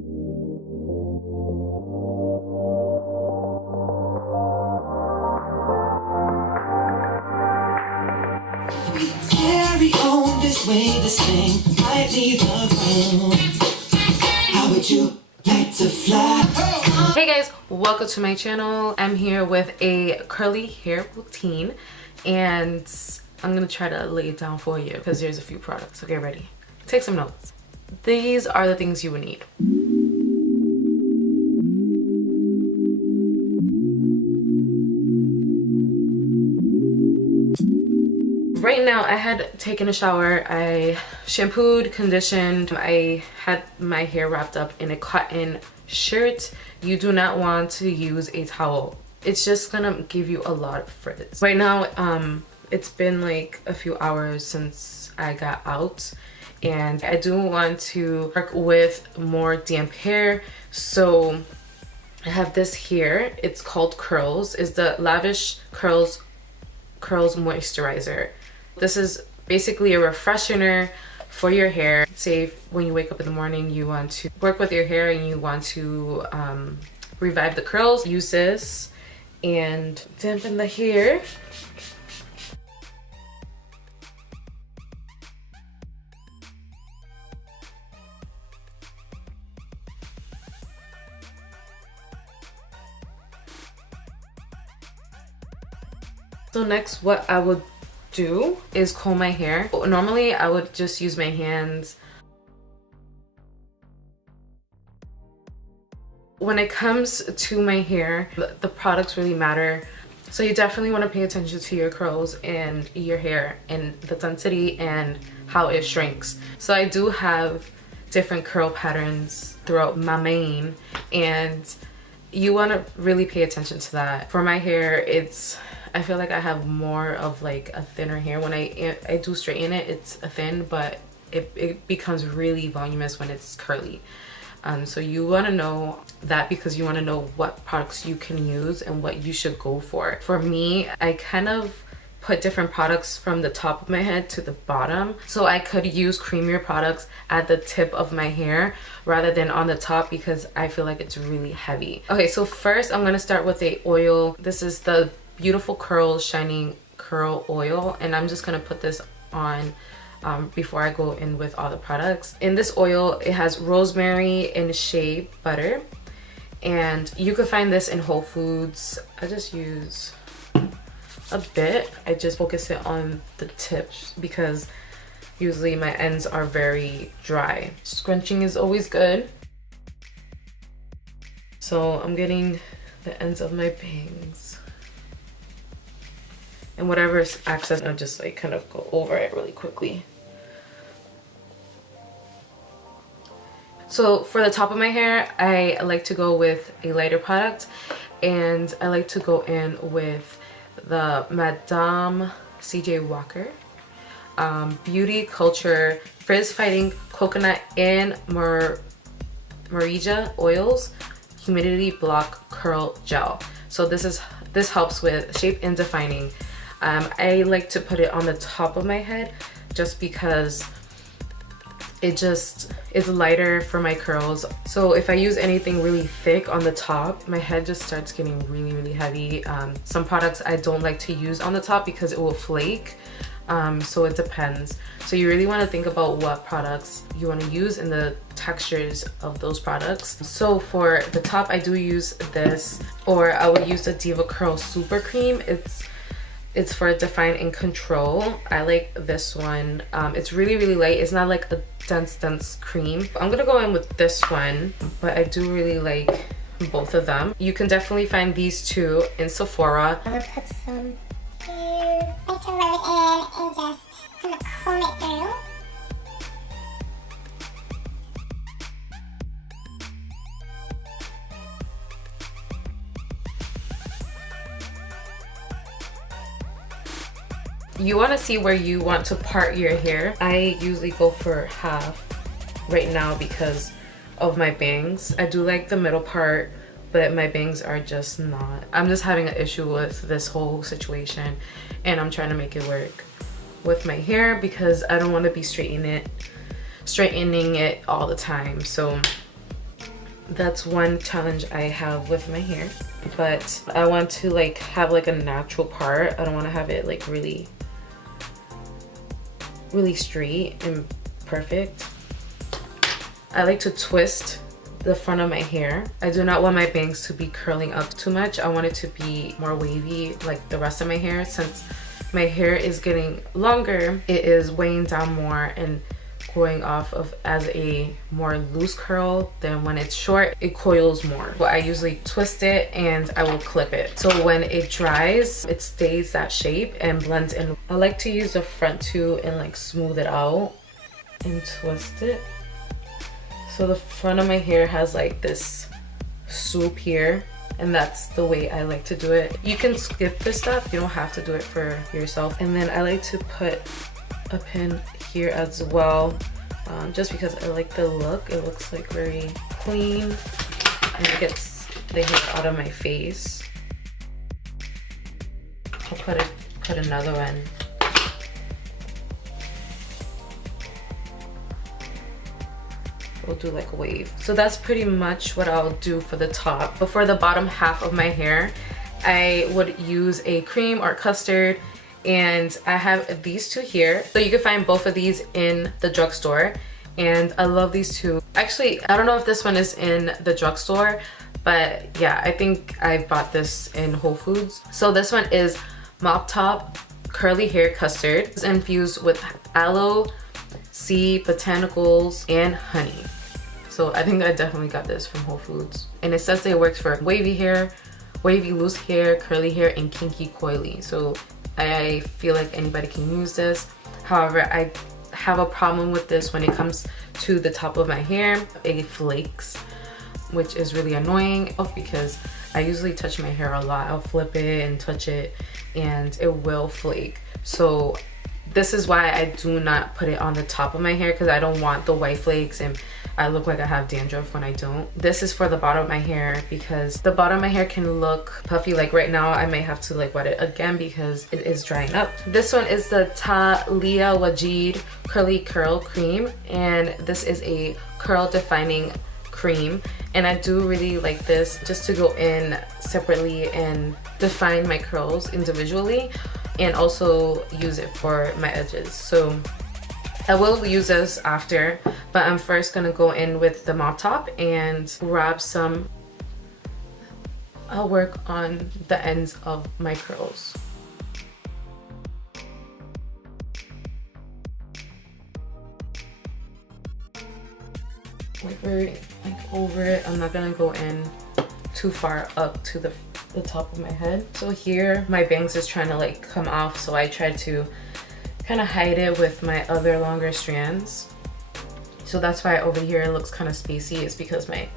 Carry on this way, this thing might leave the ground. How would you like to fly? Hey guys, welcome to my channel. I'm here with a curly hair routine and I'm gonna try to lay it down for you because there's a few products. So get ready, take some notes. These are the things you would need. Right now, I had taken a shower. I shampooed, conditioned. I had my hair wrapped up in a cotton shirt. You do not want to use a towel. It's just gonna give you a lot of frizz. Right now, it's been like a few hours since I got out, and I do want to work with more damp hair. So I have this here. It's called Curls. It's the Lavish Curls Moisturizer. This is basically a refreshener for your hair. Say when you wake up in the morning, you want to work with your hair and you want to revive the curls. Use this and dampen the hair. So next, what I would do is comb my hair. Normally I would just use my hands. When it comes to my hair, the products really matter. So you definitely want to pay attention to your curls and your hair and the density and how it shrinks. So I do have different curl patterns throughout my mane, and you want to really pay attention to that. For my hair, I feel like I have more of like a thinner hair. When I do straighten it, it's thin, but it becomes really voluminous when it's curly. So you want to know that because you want to know what products you can use and what you should go for. For me, I kind of put different products from the top of my head to the bottom, so I could use creamier products at the tip of my hair rather than on the top because I feel like it's really heavy. Okay, so first I'm gonna start with a oil. This is the Beautiful Curls Shining Curl Oil, and I'm just gonna put this on before I go in with all the products. In this oil, it has rosemary and shea butter, and you can find this in Whole Foods. I just use a bit. I just focus it on the tips because usually my ends are very dry. Scrunching is always good. So I'm getting the ends of my bangs. And whatever is excess, I'll just like kind of go over it really quickly. So for the top of my hair, I like to go with a lighter product, and I like to go in with the Madame CJ Walker Beauty Culture Frizz Fighting Coconut and Morija Oils Humidity Block Curl Gel. So this helps with shape and defining. I like to put it on the top of my head just because it's lighter for my curls. So if I use anything really thick on the top, my head just starts getting really heavy. Some products I don't like to use on the top because it will flake. So it depends. So you really want to think about what products you want to use and the textures of those products. So for the top, I do use this, or I would use the Diva Curl Super Cream. It's for define and control. I like this one. It's really light. It's not like a dense cream. I'm gonna go in with this one, but I do really like both of them. You can definitely find these two in Sephora. I'm gonna put some here. I like to rub it in and just kind of comb it through. You want to see where you want to part your hair. I usually go for half right now because of my bangs. I do like the middle part, but my bangs are just not. I'm just having an issue with this whole situation, and I'm trying to make it work with my hair because I don't want to be straightening it all the time. So That's one challenge I have with my hair, but I want to like have like a natural part. I don't want to have it like really straight and perfect. I like to twist the front of my hair. I do not want my bangs to be curling up too much. I want it to be more wavy like the rest of my hair. Since my hair is getting longer, it is weighing down more and going off of as a more loose curl. Than when it's short, it coils more. But I usually twist it and I will clip it, so when it dries it stays that shape and blends in. I like to use the front too and like smooth it out and twist it, so the front of my hair has like this swoop here, and that's the way I like to do it. You can skip this stuff, you don't have to do it for yourself. And then I like to put a pin here as well, just because I like the look. It looks like very clean and it gets the hair out of my face. I'll put another one. We'll do like a wave. So that's pretty much what I'll do for the top. But for the bottom half of my hair, I would use a cream or custard, and I have these two here. So you can find both of these in the drugstore, and I love these two. Actually, I don't know if this one is in the drugstore, but yeah, I think I bought this in Whole Foods. So this one is Mop Top Curly Hair Custard. It's infused with aloe, sea botanicals, and honey. So I think I definitely got this from Whole Foods. And it says it works for wavy hair, wavy loose hair, curly hair, and kinky coily. So I feel like anybody can use this. However, I have a problem with this when it comes to the top of my hair. It flakes, which is really annoying because I usually touch my hair a lot. I'll flip it and touch it and it will flake. So this is why I do not put it on the top of my hair, because I don't want the white flakes and I look like I have dandruff when I don't. This is for the bottom of my hair because the bottom of my hair can look puffy. Like right now I may have to like wet it again because it is drying up. This one is the Talia Wajid Curly Curl Cream, and this is a curl defining cream, and I do really like this just to go in separately and define my curls individually, and also use it for my edges. So I will use this after, but I'm first gonna go in with the Mop Top and grab some. I'll work on the ends of my curls. Like over it. I'm not gonna go in too far up to the top of my head. So here my bangs is trying to like come off, so I tried to kind of hide it with my other longer strands. So that's why over here it looks kind of spacey. It's because my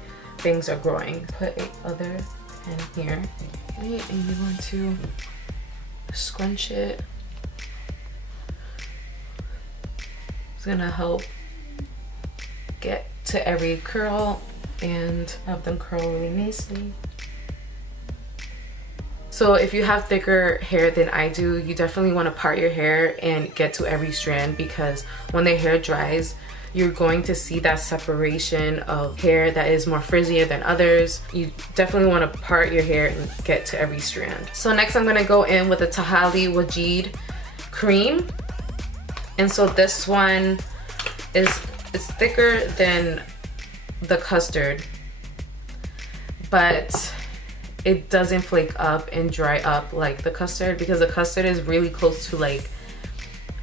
bangs are growing. Put a other pin here, right? And you want to scrunch it. It's gonna help get to every curl and have them curl really nicely. So if you have thicker hair than I do, you definitely want to part your hair and get to every strand, because when the hair dries, you're going to see that separation of hair that is more frizzier than others. You definitely want to part your hair and get to every strand. So next I'm going to go in with the Talia Wajid cream. And so this one it's thicker than the custard, but it doesn't flake up and dry up like the custard, because the custard is really close to like,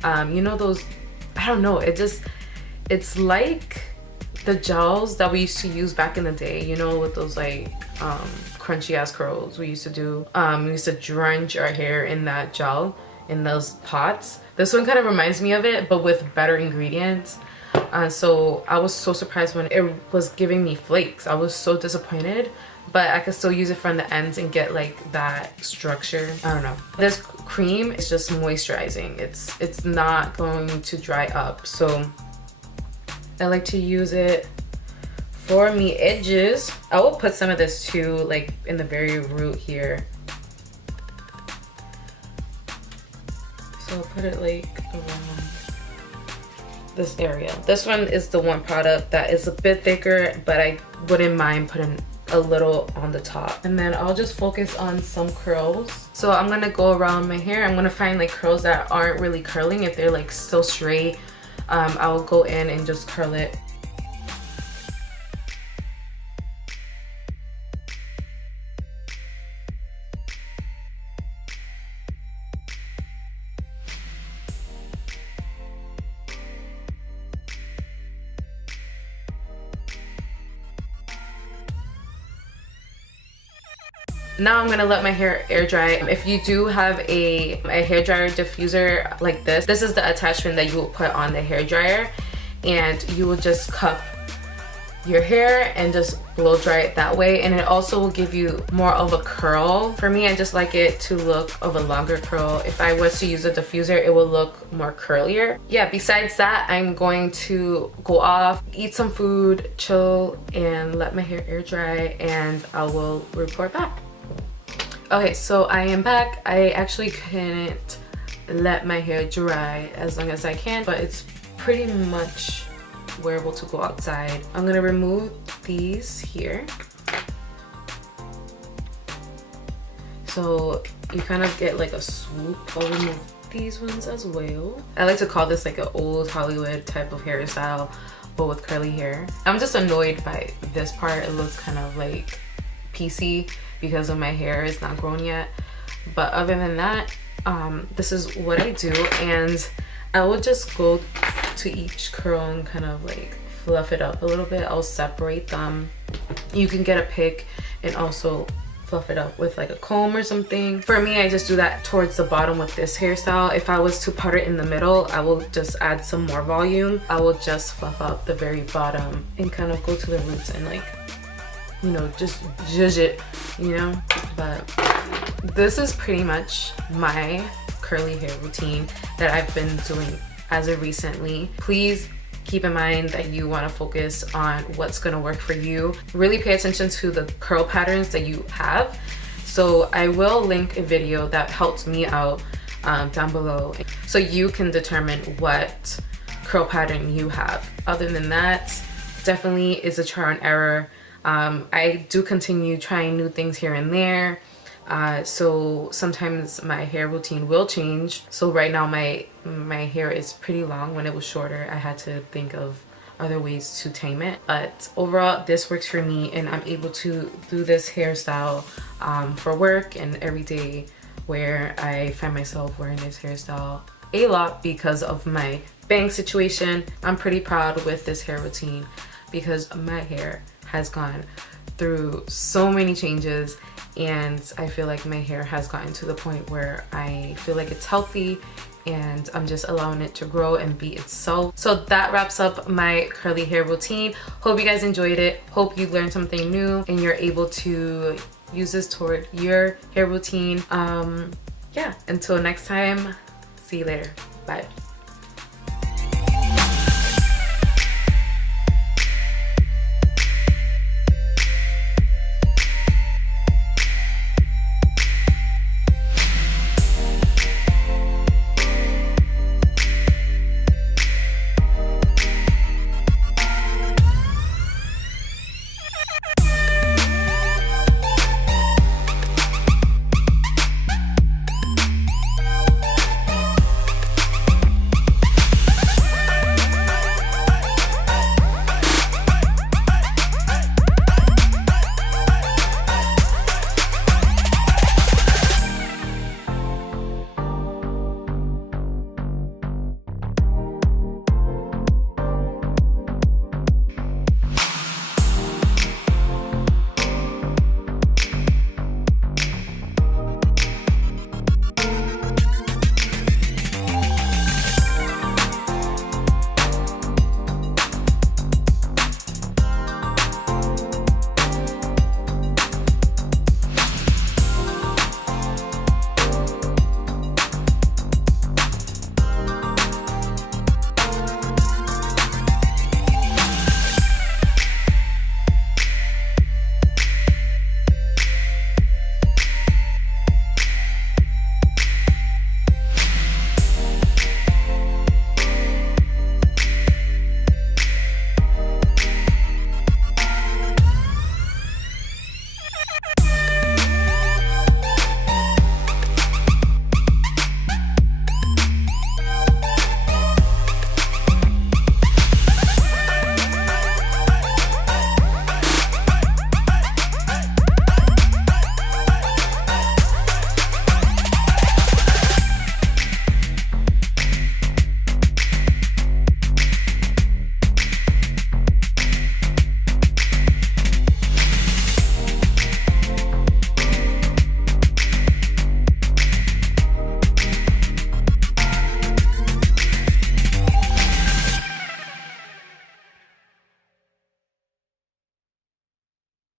you know those, I don't know, it's like the gels that we used to use back in the day, you know, with those like crunchy ass curls we used to do. We used to drench our hair in that gel in those pots. This one kind of reminds me of it, but with better ingredients. So I was so surprised when it was giving me flakes. I was so disappointed, but I could still use it from the ends and get like that structure. I don't know. This cream is just moisturizing. It's not going to dry up. So I like to use it for me edges. I will put some of this too, like in the very root here. So I'll put it like around this area. This one is the one product that is a bit thicker, but I wouldn't mind putting a little on the top. And then I'll just focus on some curls. So I'm gonna go around my hair. I'm gonna find like curls that aren't really curling. If they're like still straight, I'll go in and just curl it. Now I'm gonna let my hair air dry. If you do have a hair dryer diffuser like this is the attachment that you will put on the hair dryer, and you will just cup your hair and just blow dry it that way, and it also will give you more of a curl. For me, I just like it to look of a longer curl. If I was to use a diffuser, it will look more curlier. Yeah, besides that, I'm going to go off, eat some food, chill, and let my hair air dry, and I will report back. Okay, so I am back. I actually couldn't let my hair dry as long as I can, but it's pretty much wearable to go outside. I'm gonna remove these here. So you kind of get like a swoop. I'll remove these ones as well. I like to call this like an old Hollywood type of hairstyle, but with curly hair. I'm just annoyed by this part. It looks kind of like PC because of my hair is not grown yet. But other than that, this is what I do, and I will just go to each curl and kind of like fluff it up a little bit. I'll separate them. You can get a pick and also fluff it up with like a comb or something. For me, I just do that towards the bottom with this hairstyle. If I was to part it in the middle, I will just add some more volume. I will just fluff up the very bottom and kind of go to the roots and like, you know, just zhuzh it, you know. But this is pretty much my curly hair routine that I've been doing as of recently. Please keep in mind that you want to focus on what's going to work for you. Really pay attention to the curl patterns that you have. So I will link a video that helped me out down below, so you can determine what curl pattern you have. Other than that, definitely is a trial and error. I do continue trying new things here and there. So sometimes my hair routine will change. So right now my hair is pretty long. When it was shorter, I had to think of other ways to tame it. But overall, this works for me, and I'm able to do this hairstyle for work and every day, where I find myself wearing this hairstyle a lot because of my bang situation. I'm pretty proud with this hair routine because my hair has gone through so many changes, and I feel like my hair has gotten to the point where I feel like it's healthy and I'm just allowing it to grow and be itself. So that wraps up my curly hair routine. Hope you guys enjoyed it. Hope you learned something new and you're able to use this toward your hair routine. Yeah, until next time, see you later. Bye.